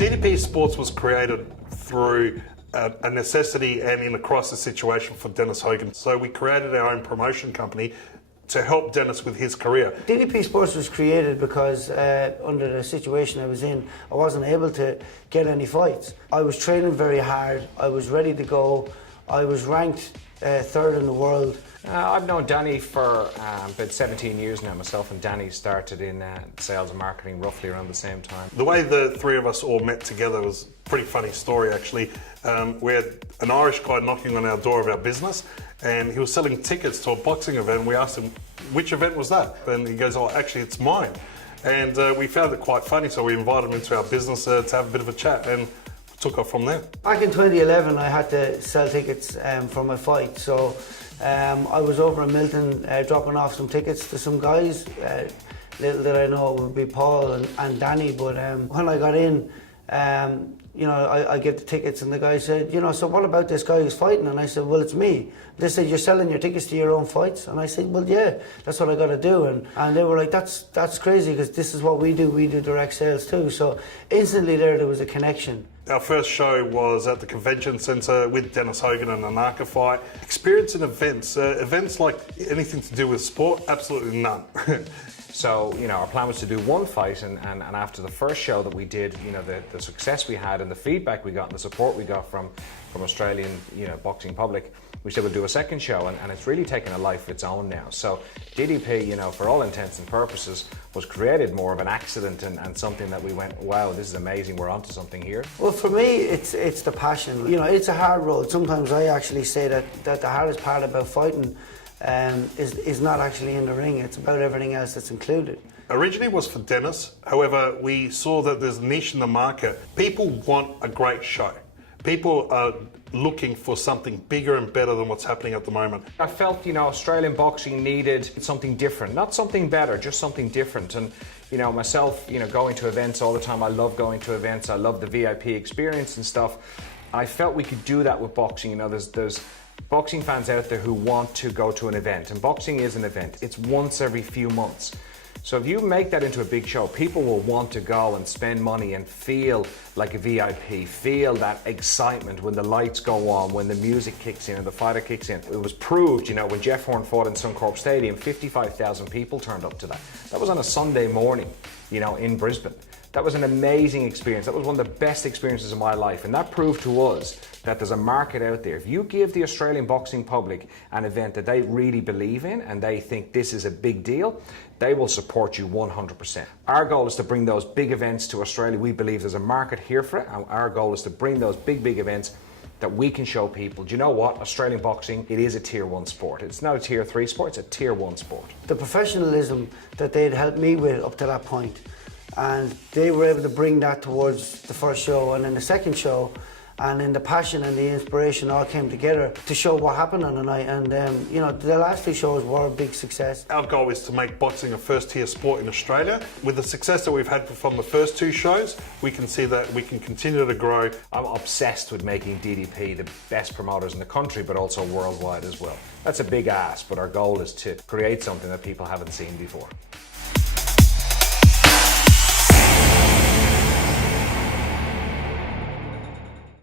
DDP Sports was created through a necessity and in a crisis situation for Dennis Hogan. So we created our own promotion company to help Dennis with his career. DDP Sports was created because under the situation I was in, I wasn't able to get any fights. I was training very hard, I was ready to go, I was ranked third in the world. I've known Danny for about 17 years now. Myself and Danny started in sales and marketing roughly around the same time. The way the three of us all met together was a pretty funny story actually. We had an Irish guy knocking on our door of our business and he was selling tickets to a boxing event. We asked him, which event was that? And he goes, oh, actually it's mine. And we found it quite funny, so we invited him into our business to have a bit of a chat and took off from there. Back in 2011 I had to sell tickets for my fight, so I was over in Milton dropping off some tickets to some guys. Little did I know it would be Paul and Danny, but when I got in, you know, I get the tickets and the guy said, you know, so what about this guy who's fighting? And I said, well, it's me. They said, you're selling your tickets to your own fights? And I said, well, yeah, that's what I got to do. And they were like, that's crazy, because this is what we do direct sales too. So instantly there was a connection. Our first show was at the convention centre with Dennis Hogan and a Anaka fight. Experience in events, events like anything to do with sport, absolutely none. So, you know, our plan was to do one fight, and after the first show that we did, you know, the success we had and the feedback we got and the support we got from Australian, you know, boxing public, we said we'll do a second show, and it's really taken a life of its own now. So DDP, you know, for all intents and purposes, was created more of an accident and something that we went, wow, this is amazing, we're onto something here. Well, for me, it's the passion. You know, it's a hard road. Sometimes I actually say that the hardest part about fighting is not actually in the ring, it's about everything else that's included. Originally it was for Dennis, however we saw that there's a niche in the market. People want a great show. People are looking for something bigger and better than what's happening at the moment. I felt, you know, Australian boxing needed something different, not something better, just something different. And, you know, myself, you know, going to events all the time, I love going to events, I love the VIP experience and stuff. I felt we could do that with boxing. You know, there's boxing fans out there who want to go to an event, and boxing is an event. It's once every few months. So if you make that into a big show, people will want to go and spend money and feel like a VIP, feel that excitement when the lights go on, when the music kicks in and the fighter kicks in. It was proved, you know, when Jeff Horn fought in Suncorp Stadium, 55,000 people turned up to that. That was on a Sunday morning, you know, in Brisbane. That was an amazing experience. That was one of the best experiences of my life, and that proved to us that there's a market out there. If you give the Australian boxing public an event that they really believe in and they think this is a big deal, they will support you 100%. Our goal is to bring those big events to Australia. We believe there's a market here for it, and our goal is to bring those big events that we can show people, do you know what, Australian boxing, it is a tier 1 sport. It's not a tier 3 sport, it's a tier 1 sport. The professionalism that they'd helped me with up to that point, and they were able to bring that towards the first show and then the second show, and then the passion and the inspiration all came together to show what happened on the night. And you know, the last 2 shows were a big success. Our goal is to make boxing a first-tier sport in Australia. With the success that we've had from the first 2 shows, we can see that we can continue to grow. I'm obsessed with making DDP the best promoters in the country, but also worldwide as well. That's a big ask, but our goal is to create something that people haven't seen before.